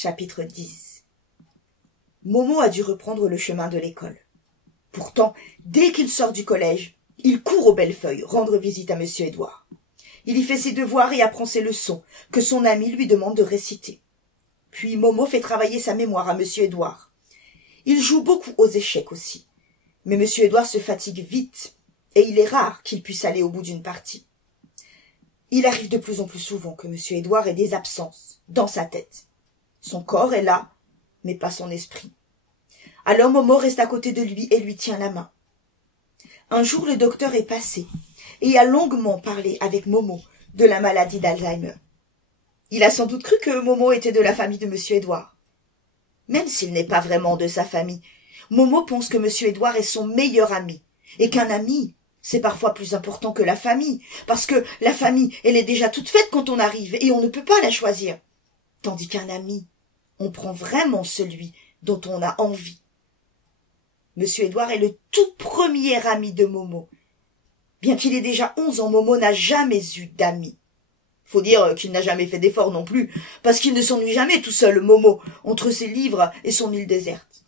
Chapitre 10. Momo a dû reprendre le chemin de l'école. Pourtant, dès qu'il sort du collège, il court au Bellefeuille rendre visite à M. Édouard. Il y fait ses devoirs et apprend ses leçons, que son ami lui demande de réciter. Puis Momo fait travailler sa mémoire à M. Édouard. Il joue beaucoup aux échecs aussi. Mais M. Édouard se fatigue vite, et il est rare qu'il puisse aller au bout d'une partie. Il arrive de plus en plus souvent que M. Édouard ait des absences dans sa tête. Son corps est là, mais pas son esprit. Alors Momo reste à côté de lui et lui tient la main. Un jour, le docteur est passé et a longuement parlé avec Momo de la maladie d'Alzheimer. Il a sans doute cru que Momo était de la famille de M. Édouard. Même s'il n'est pas vraiment de sa famille, Momo pense que M. Édouard est son meilleur ami, et qu'un ami, c'est parfois plus important que la famille, parce que la famille, elle est déjà toute faite quand on arrive, et on ne peut pas la choisir. Tandis qu'un ami, on prend vraiment celui dont on a envie. M. Édouard est le tout premier ami de Momo. Bien qu'il ait déjà 11 ans, Momo n'a jamais eu d'amis. Faut dire qu'il n'a jamais fait d'efforts non plus, parce qu'il ne s'ennuie jamais tout seul, Momo, entre ses livres et son île déserte.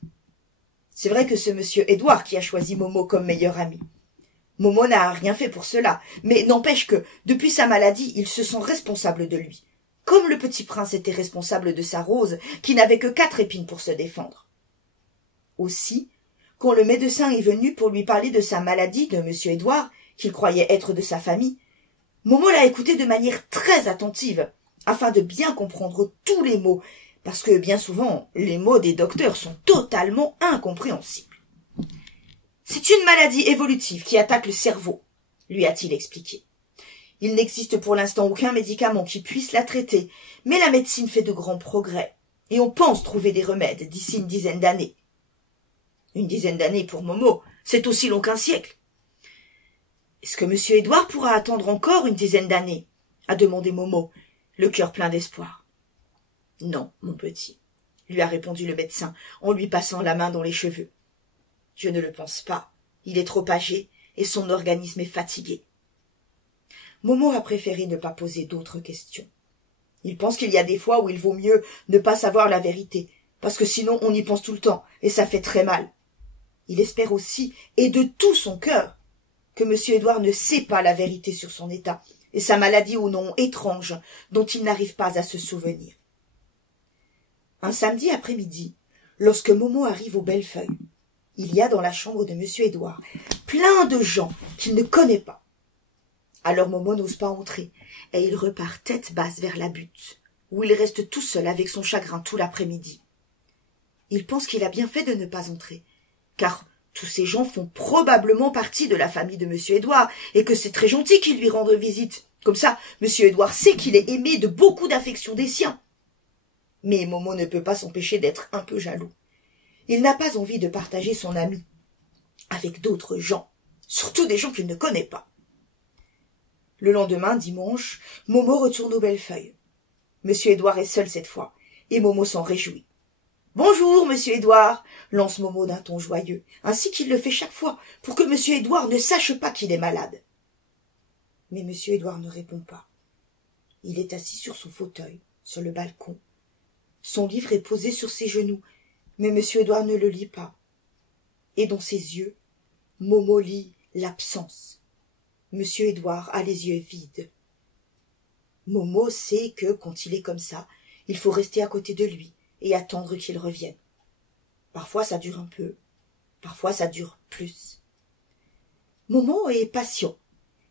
C'est vrai que c'est M. Édouard qui a choisi Momo comme meilleur ami. Momo n'a rien fait pour cela, mais n'empêche que, depuis sa maladie, il se sent responsable de lui, comme le petit prince était responsable de sa rose, qui n'avait que 4 épines pour se défendre. Aussi, quand le médecin est venu pour lui parler de sa maladie de M. Édouard, qu'il croyait être de sa famille, Momo l'a écouté de manière très attentive, afin de bien comprendre tous les mots, parce que bien souvent, les mots des docteurs sont totalement incompréhensibles. C'est une maladie évolutive qui attaque le cerveau, lui a-t-il expliqué. Il n'existe pour l'instant aucun médicament qui puisse la traiter, mais la médecine fait de grands progrès, et on pense trouver des remèdes d'ici une dizaine d'années. Une dizaine d'années pour Momo, c'est aussi long qu'un siècle. Est-ce que M. Édouard pourra attendre encore une dizaine d'années? A demandé Momo, le cœur plein d'espoir. Non, mon petit, lui a répondu le médecin, en lui passant la main dans les cheveux. Je ne le pense pas. Il est trop âgé, et son organisme est fatigué. Momo a préféré ne pas poser d'autres questions. Il pense qu'il y a des fois où il vaut mieux ne pas savoir la vérité, parce que sinon on y pense tout le temps, et ça fait très mal. Il espère aussi, et de tout son cœur, que M. Édouard ne sait pas la vérité sur son état, et sa maladie au nom étrange, dont il n'arrive pas à se souvenir. Un samedi après-midi, lorsque Momo arrive au Bellefeuille, il y a dans la chambre de M. Édouard plein de gens qu'il ne connaît pas. Alors Momo n'ose pas entrer, et il repart tête basse vers la butte, où il reste tout seul avec son chagrin tout l'après-midi. Il pense qu'il a bien fait de ne pas entrer, car tous ces gens font probablement partie de la famille de M. Édouard, et que c'est très gentil qu'ils lui rendent visite. Comme ça, M. Édouard sait qu'il est aimé de beaucoup d'affection des siens. Mais Momo ne peut pas s'empêcher d'être un peu jaloux. Il n'a pas envie de partager son ami avec d'autres gens, surtout des gens qu'il ne connaît pas. Le lendemain, dimanche, Momo retourne au Bellefeuille. M. Édouard est seul cette fois, et Momo s'en réjouit. « Bonjour, monsieur Édouard !» lance Momo d'un ton joyeux, ainsi qu'il le fait chaque fois, pour que monsieur Édouard ne sache pas qu'il est malade. Mais monsieur Édouard ne répond pas. Il est assis sur son fauteuil, sur le balcon. Son livre est posé sur ses genoux, mais monsieur Édouard ne le lit pas. Et dans ses yeux, Momo lit l'absence. Monsieur Édouard a les yeux vides. Momo sait que, quand il est comme ça, il faut rester à côté de lui et attendre qu'il revienne. Parfois ça dure un peu, parfois ça dure plus. Momo est patient,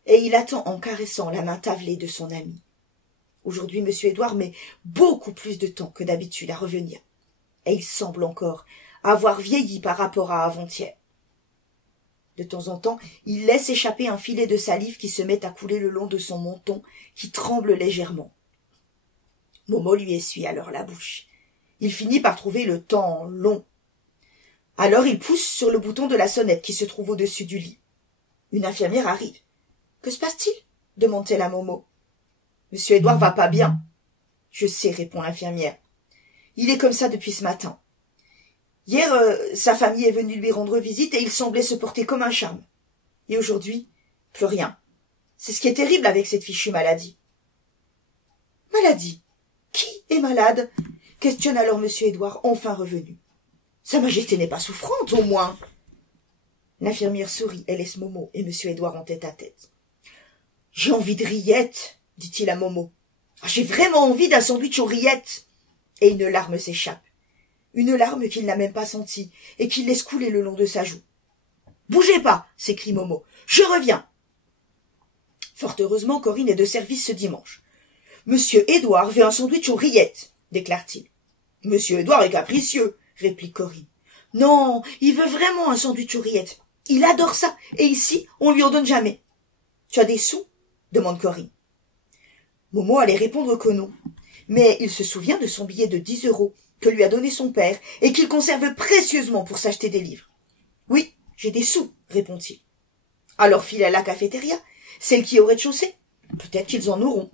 et il attend en caressant la main tavelée de son ami. Aujourd'hui, M. Édouard met beaucoup plus de temps que d'habitude à revenir, et il semble encore avoir vieilli par rapport à avant-hier. De temps en temps, il laisse échapper un filet de salive qui se met à couler le long de son menton, qui tremble légèrement. Momo lui essuie alors la bouche. Il finit par trouver le temps long. Alors il pousse sur le bouton de la sonnette qui se trouve au-dessus du lit. Une infirmière arrive. « Que se passe-t-il » demande-t-elle à Momo. « Monsieur Édouard va pas bien. »« Je sais, » répond l'infirmière. « Il est comme ça depuis ce matin. Hier, sa famille est venue lui rendre visite et il semblait se porter comme un charme. Et aujourd'hui, plus rien. C'est ce qui est terrible avec cette fichue maladie. » « Maladie ? Qui est malade ? questionne alors monsieur Édouard, enfin revenu. Sa Majesté n'est pas souffrante, au moins. L'infirmière sourit et laisse Momo et monsieur Édouard en tête à tête. J'ai envie de rillettes, dit-il à Momo. J'ai vraiment envie d'un sandwich aux rillettes. Et une larme s'échappe. Une larme qu'il n'a même pas sentie et qu'il laisse couler le long de sa joue. Bougez pas, s'écrie Momo. Je reviens. Fort heureusement, Corinne est de service ce dimanche. Monsieur Édouard veut un sandwich aux rillettes, déclare-t-il. Monsieur Édouard est capricieux, réplique Corinne. Non, il veut vraiment un sandwich aux rillettes. Il adore ça, et ici, on lui en donne jamais. Tu as des sous? Demande Corinne. Momo allait répondre que non. Mais il se souvient de son billet de 10 € que lui a donné son père et qu'il conserve précieusement pour s'acheter des livres. Oui, j'ai des sous, répond-il. Alors file à la cafétéria, celle qui est au rez-de-chaussée. Peut-être qu'ils en auront.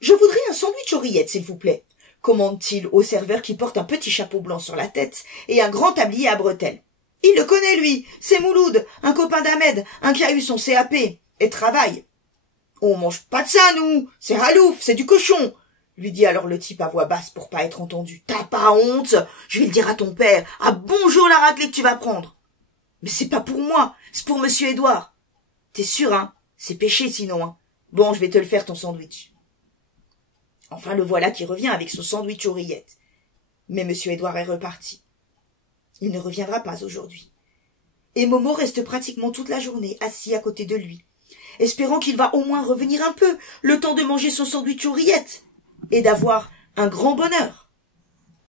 Je voudrais un sandwich aux rillettes, s'il vous plaît, commande-t-il au serveur qui porte un petit chapeau blanc sur la tête et un grand tablier à bretelles. Il le connaît, lui, c'est Mouloud, un copain d'Ahmed, un qui a eu son CAP, et travaille. On mange pas de ça, nous, c'est halouf, c'est du cochon, lui dit alors le type à voix basse pour pas être entendu. T'as pas honte? Je vais le dire à ton père. Ah, bonjour la raclée que tu vas prendre. Mais c'est pas pour moi, c'est pour monsieur Édouard. T'es sûr, hein? C'est péché sinon, hein. Bon, je vais te le faire ton sandwich. Enfin, le voilà qui revient avec son sandwich aux rillettes. Mais monsieur Édouard est reparti. Il ne reviendra pas aujourd'hui. Et Momo reste pratiquement toute la journée assis à côté de lui, espérant qu'il va au moins revenir un peu, le temps de manger son sandwich aux rillettes, et d'avoir un grand bonheur.